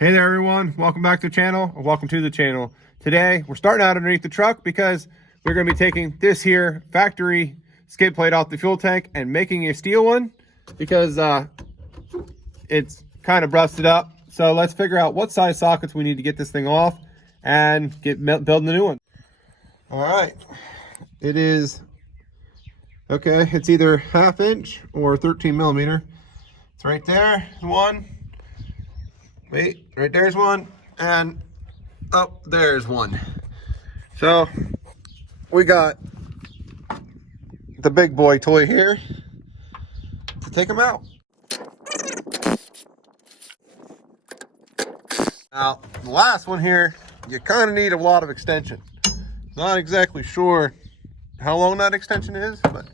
Hey there everyone, welcome back to the channel, or welcome to the channel. Today we're starting out underneath the truck because we're going to be taking this here factory skid plate off the fuel tank and making a steel one because it's kind of rusted up. So let's figure out what size sockets we need to get this thing off and get building a new one. All right, it is okay. It's either 1/2 inch or 13 millimeter. It's right there, one. Wait, right there's one, and up there's one. So we got the big boy toy here to take them out. Now, the last one here, you kind of need a lot of extension. Not exactly sure how long that extension is, but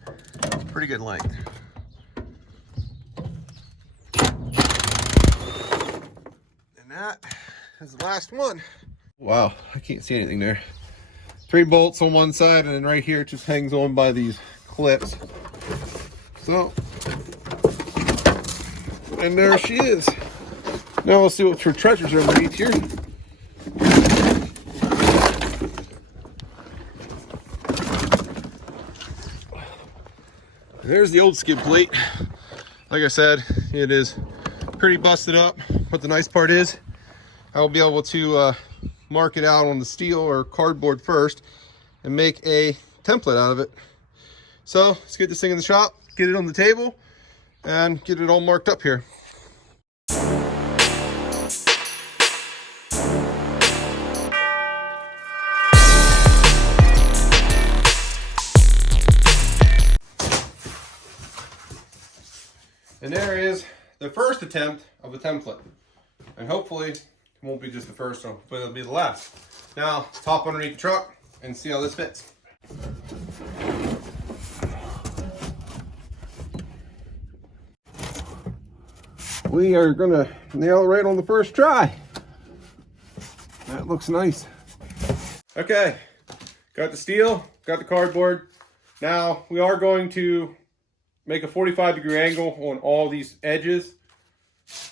it's pretty good length. That is the last one. Wow, I can't see anything there. 3 bolts on one side, and then right here it just hangs on by these clips. So, and there she is. Now we'll see what for treasures are underneath here. There's the old skid plate. Like I said, it is pretty busted up, but the nice part is I'll be able to mark it out on the steel or cardboard first and make a template out of it. So let's get this thing in the shop, get it on the table, and get it all marked up here. And there is the first attempt of a template. And hopefully it won't be just the first one, but it'll be the last. Now, let's hop underneath the truck and see how this fits. We are gonna nail it right on the first try. That looks nice. Okay, got the steel, got the cardboard. Now, we are going to make a 45-degree angle on all these edges.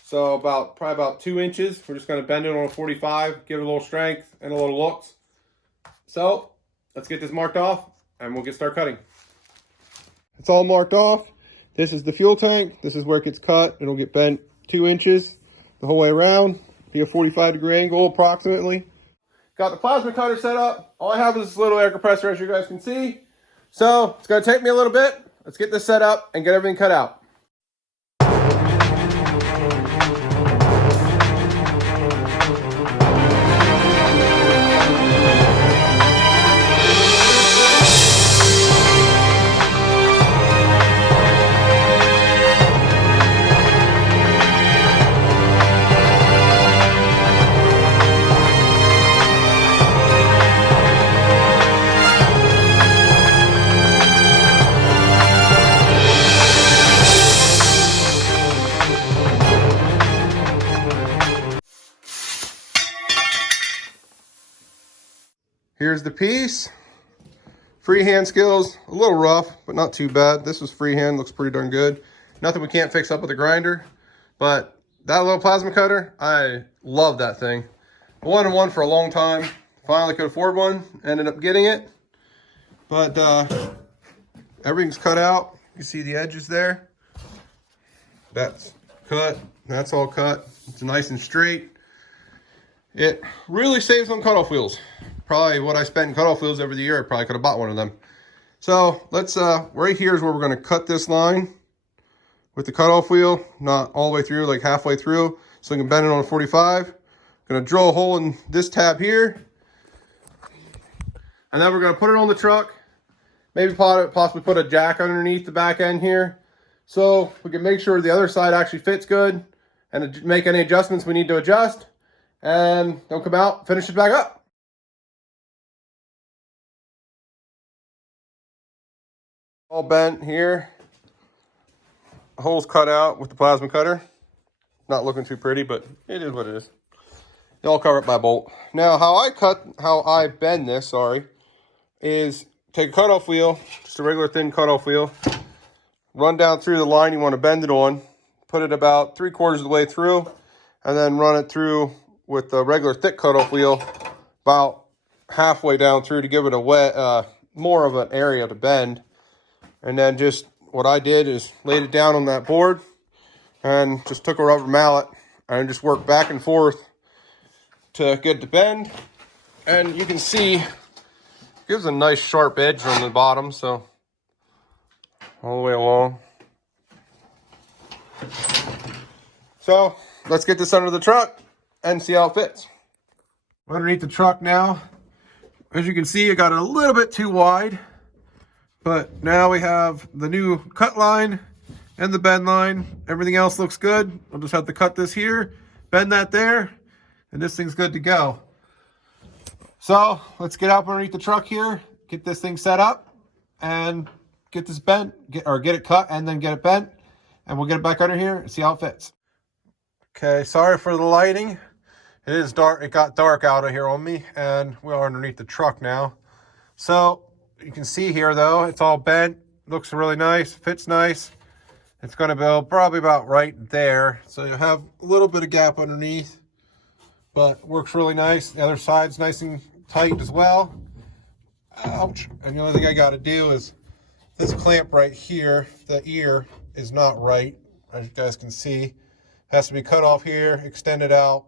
So probably about 2 inches. We're just going to bend it on a 45, give it a little strength and a little looks. So let's get this marked off and we'll start cutting. It's all marked off. This is the fuel tank. This is where it gets cut. It'll get bent 2 inches the whole way around. Be a 45-degree angle approximately. Got the plasma cutter set up. All I have is this little air compressor, as you guys can see. So it's going to take me a little bit. Let's get this set up and get everything cut out. Here's the piece. Freehand skills, a little rough, but not too bad. This was freehand, looks pretty darn good. Nothing we can't fix up with a grinder, but that little plasma cutter, I love that thing. I wanted one for a long time. Finally could afford one, ended up getting it. But everything's cut out. You see the edges there. That's cut, that's all cut. It's nice and straight. It really saves on cutoff wheels. Probably what I spent in cutoff wheels over the year, I probably could have bought one of them. So let's, right here is where we're gonna cut this line with the cutoff wheel, not all the way through, like halfway through, so we can bend it on a 45. Gonna drill a hole in this tab here. And then we're gonna put it on the truck. Maybe possibly put a jack underneath the back end here. So we can make sure the other side actually fits good and make any adjustments we need to adjust. And they'll come out, finish it back up. All bent here. Holes cut out with the plasma cutter. Not looking too pretty, but it is what it is. They all cover it by a bolt. Now, how I bend this, is take a cutoff wheel, just a regular thin cutoff wheel, run down through the line you want to bend it on, put it about 3/4 of the way through, and then run it through with the regular thick cutoff wheel about halfway down through to give it a wet, more of an area to bend. And then just what I did is laid it down on that board and just took a rubber mallet and just worked back and forth to get it to bend. And you can see it gives a nice sharp edge on the bottom, so all the way along. So let's get this under the truck and see how it fits. Underneath the truck now, as you can see, it got a little bit too wide, but now we have the new cut line and the bend line. Everything else looks good. I'll just have to cut this here, bend that there, and this thing's good to go. So let's get up underneath the truck here, get this thing set up, and get this bent, get it cut and then get it bent, and we'll get it back under here and see how it fits. Okay, sorry for the lighting. It is dark. It got dark out of here on me, and we are underneath the truck now. So you can see here though, it's all bent. Looks really nice, fits nice. It's going to go probably about right there. So you have a little bit of gap underneath, but works really nice. The other side's nice and tight as well. Ouch. And the only thing I got to do is this clamp right here, the ear is not right, as you guys can see. Has to be cut off here, extended out.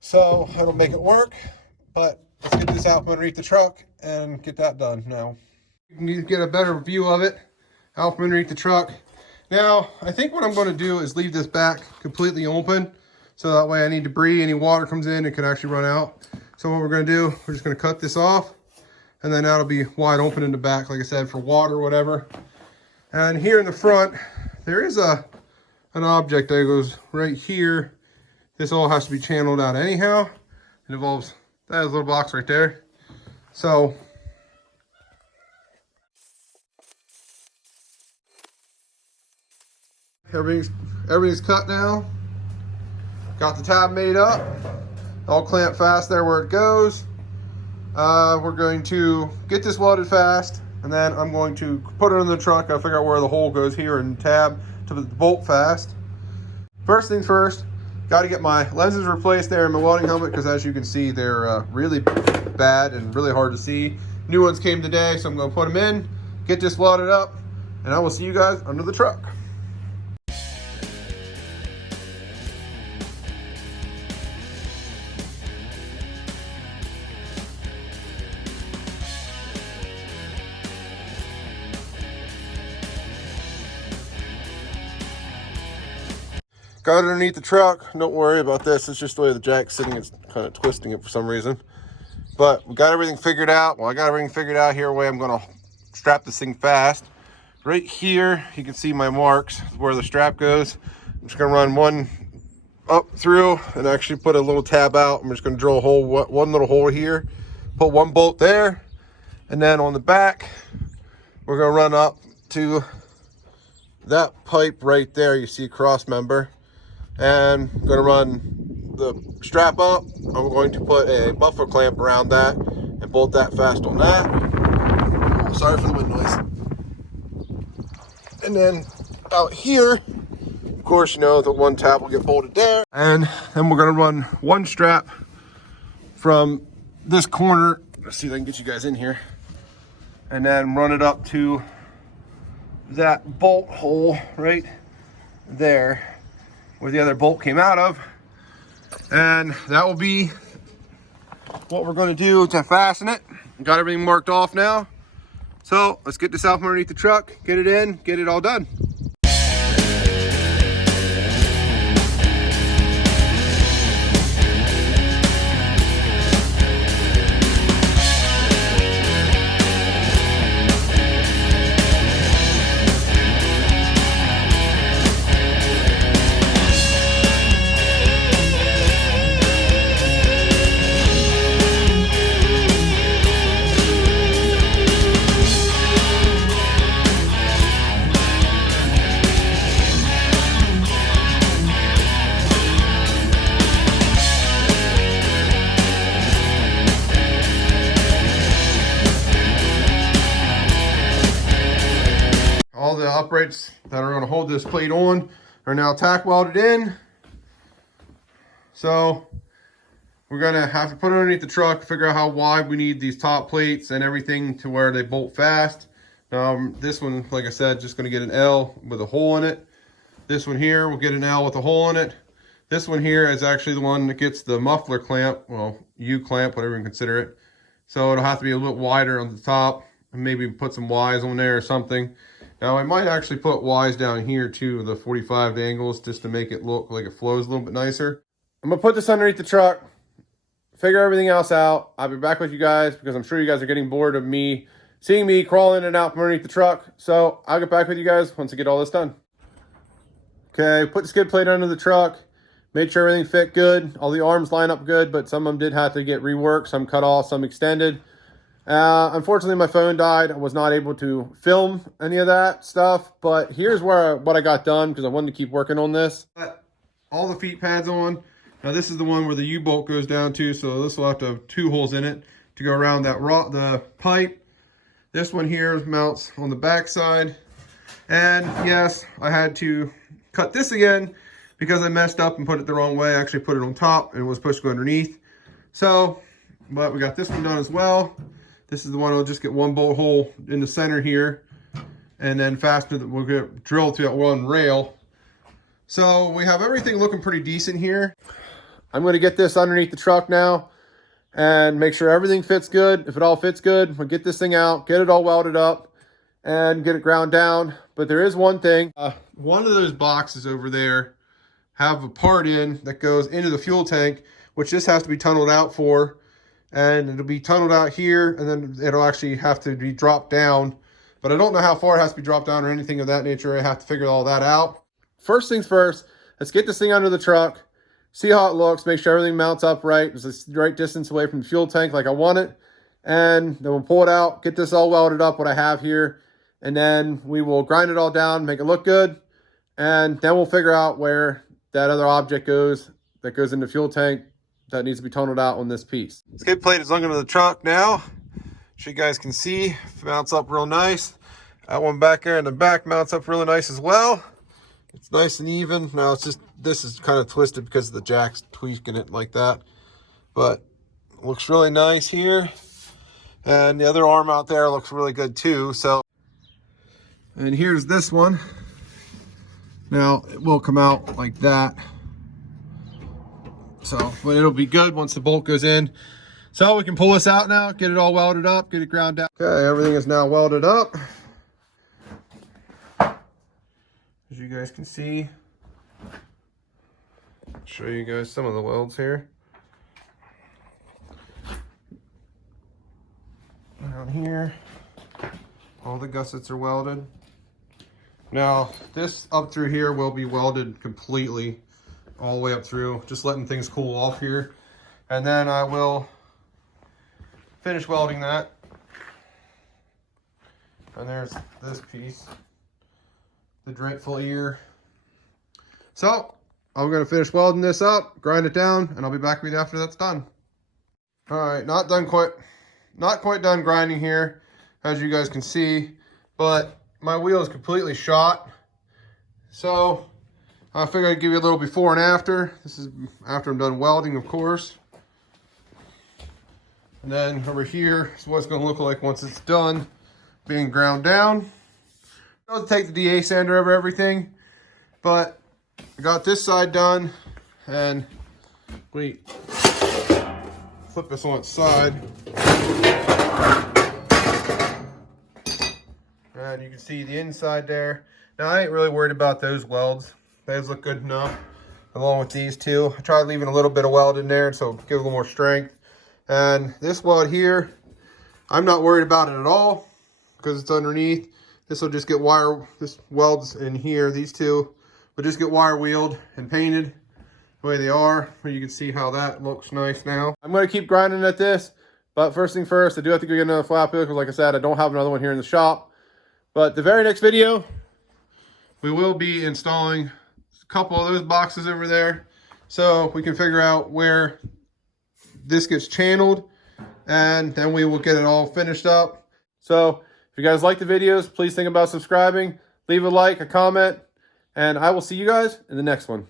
So it'll make it work, but let's get this out from underneath the truck and get that done now. You need to get a better view of it out from underneath the truck. Now, I think what I'm going to do is leave this back completely open, so that way any debris, any water comes in, it can actually run out. So what we're going to do, we're just going to cut this off, and then that'll be wide open in the back, like I said, for water or whatever. And here in the front, there is an object that goes right here. This all has to be channeled out anyhow. It involves that little box right there. So everything's cut now. Got the tab made up. All clamped fast there where it goes. We're going to get this welded fast, and then I'm going to put it in the truck. I'll figure out where the hole goes here and tab to the bolt fast. First things first, got to get my lenses replaced there in my welding helmet, because as you can see, they're really bad and really hard to see. New ones came today, so I'm going to put them in, get this welded up, and I will see you guys under the truck. Got it underneath the truck. Don't worry about this. It's just the way the jack's sitting. It's kind of twisting it for some reason. But we got everything figured out. Well, I got everything figured out here. Way I'm going to strap this thing fast. Right here, you can see my marks where the strap goes. I'm just going to run one up through and actually put a little tab out. I'm just going to drill a hole, one little hole here. Put one bolt there. And then on the back, we're going to run up to that pipe right there. You see a cross member. And I'm going to run the strap up. I'm going to put a muffler clamp around that and bolt that fast on that. Oh, sorry for the wind noise. And then out here, of course, you know, the one tab will get bolted there. And then we're going to run one strap from this corner. Let's see if I can get you guys in here. And then run it up to that bolt hole right there, where the other bolt came out of. And that will be what we're going to do to fasten it. Got everything marked off now. So let's get this out from underneath the truck, get it in, get it all done. All the uprights that are going to hold this plate on are now tack welded in. So we're gonna have to put it underneath the truck, figure out how wide we need these top plates and everything to where they bolt fast. This one, like I said, just gonna get an L with a hole in it. This one here will get an L with a hole in it. This one here is actually the one that gets the muffler clamp, well, U-clamp, whatever you consider it. So it'll have to be a little wider on the top, and maybe put some Ys on there or something. Now I might actually put Ys down here too, the 45 angles, just to make it look like it flows a little bit nicer. I'm gonna put this underneath the truck, figure everything else out. I'll be back with you guys because I'm sure you guys are getting bored of me, seeing me crawl in and out from underneath the truck. So I'll get back with you guys once I get all this done. Okay, put the skid plate under the truck. Made sure everything fit good. All the arms line up good, but some of them did have to get reworked. Some cut off, some extended. Unfortunately, my phone died. I was not able to film any of that stuff, but here's what I got done because I wanted to keep working on this. All the feet pads on. Now this is the one where the U-bolt goes down to, so this will have to have 2 holes in it to go around that the pipe. This one here mounts on the back side. And yes, I had to cut this again because I messed up and put it the wrong way. I actually put it on top and it was supposed to go underneath. So, but we got this one done as well. This is the one that'll just get 1 bolt hole in the center here and then fasten it. We'll get drilled through that one rail. So we have everything looking pretty decent here. I'm going to get this underneath the truck now and make sure everything fits good. If it all fits good, we'll get this thing out, get it all welded up and get it ground down. But there is one thing. One of those boxes over there have a part in that goes into the fuel tank, which this has to be tunneled out for. And it'll be tunneled out here, and then it'll actually have to be dropped down. But I don't know how far it has to be dropped down or anything of that nature. I have to figure all that out. First things first, let's get this thing under the truck, see how it looks, make sure everything mounts up right. It's the right distance away from the fuel tank like I want it. And then we'll pull it out, get this all welded up, what I have here. And then we will grind it all down, make it look good. And then we'll figure out where that other object goes that goes in the fuel tank that needs to be tunneled out on this piece. Skid plate is under the truck now. So you guys can see, mounts up real nice. That one back there in the back mounts up really nice as well. It's nice and even. Now it's just, this is kind of twisted because the jack's tweaking it like that. But it looks really nice here. And the other arm out there looks really good too. So, and here's this one. Now it will come out like that. So, but it'll be good once the bolt goes in. So we can pull this out now, get it all welded up, get it ground down. Okay, everything is now welded up. As you guys can see, I'll show you guys some of the welds here. Down here, all the gussets are welded. Now, this up through here will be welded completely all the way up through, just letting things cool off here. And then I will finish welding that. And there's this piece, the dreadful ear. So, I'm gonna finish welding this up, grind it down, and I'll be back with you after that's done. All right, not quite done grinding here, as you guys can see, but my wheel is completely shot. So I figured I'd give you a little before and after. This is after I'm done welding, of course. And then over here is what it's going to look like once it's done being ground down. I'll take the DA sander over everything, but I got this side done, and wait, flip this on its side. And you can see the inside there. Now I ain't really worried about those welds. Those look good enough, along with these two. I tried leaving a little bit of weld in there, so give it a little more strength. And this weld here, I'm not worried about it at all because it's underneath. This will just get this welds in here, these two will just get wire wheeled and painted the way they are. But you can see how that looks nice now. I'm gonna keep grinding at this, but first thing first, I do have to go get another flat wheel because like I said, I don't have another one here in the shop. But the very next video, we will be installing a couple of those boxes over there so we can figure out where this gets channeled, and then we will get it all finished up. So if you guys like the videos, please think about subscribing, leave a like, a comment, and I will see you guys in the next one.